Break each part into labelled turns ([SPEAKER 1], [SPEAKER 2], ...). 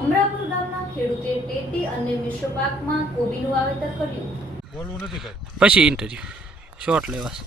[SPEAKER 1] અમરાપુર ગામના ખેડૂતે ટેટી અને મિશ્ર પાકમાં કોબીનું વાવેતર કર્યું.
[SPEAKER 2] બોલવું નથી
[SPEAKER 3] પછી ઇન્ટરવ્યુ શોર્ટ લેવાશે.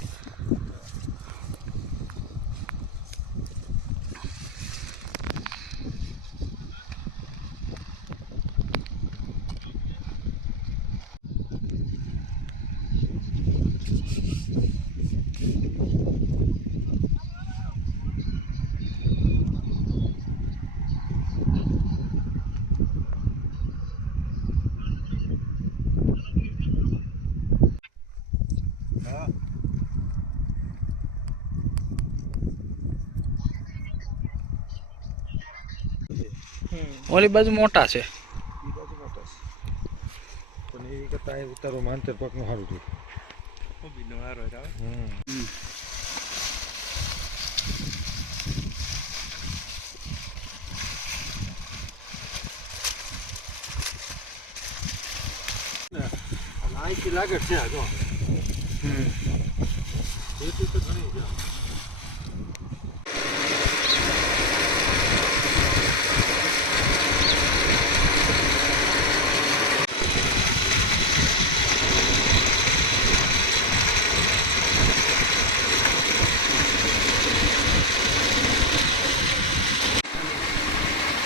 [SPEAKER 3] ઓલી બાજુ મોટા છે.
[SPEAKER 2] બાજુ મોટા પણ એ કરતા અહીં ઉતારો માનતર પાકનું સારું થયું. હમ. અહીંથી લાગે છે આ હમ. એટલી તો ઘણી છે.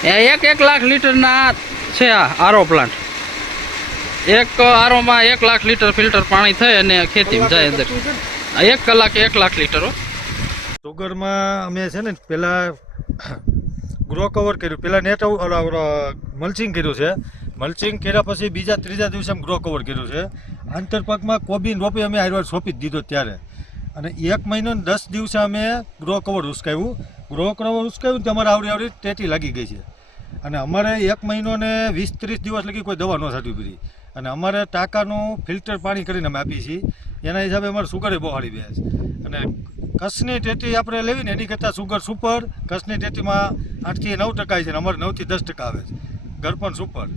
[SPEAKER 3] એક એક લાખ લીટરના છે આ આરો પ્લાન્ટ. એક આરોમાં એક લાખ લીટર ફિલ્ટર પાણી થાય અને ખેતીમાં જાય અંદર. એક કલાકે એક લાખ લીટર.
[SPEAKER 2] સુગરમાં અમે છે ને પેલા ગ્રો કવર કર્યું. પેલા નેટ મલ્ચિંગ કર્યું છે. મલ્ચિંગ કર્યા પછી બીજા ત્રીજા દિવસે અમે ગ્રો કવર કર્યું છે. આંતરપાકમાં કોબી રોપી અમે આયુર્વેદ સોંપી જ દીધો ત્યારે. અને એક મહિનો દસ દિવસે અમે ગ્રો કવર ઉસકાવ્યું. ગ્રો કવર ઉસકાવ્યું અમારે આવડી આવડી ટેટી લાગી ગઈ છે. અને અમારે એક મહિનો ને વીસ ત્રીસ દિવસ લગી કોઈ દવા ન થતી પડી. અને અમારે ટાંકાનું ફિલ્ટર પાણી કરીને અમે આપીએ છીએ. એના હિસાબે અમારે સુગરે બહુ બે છે. અને કસની ટેટી આપણે લેવી ને એની કરતાં સુગર સુપર, કસની ટેટીમાં આઠથી નવ ટકા છે અને અમારે નવથી દસ ટકા આવે છે. ગરપણ સુપર.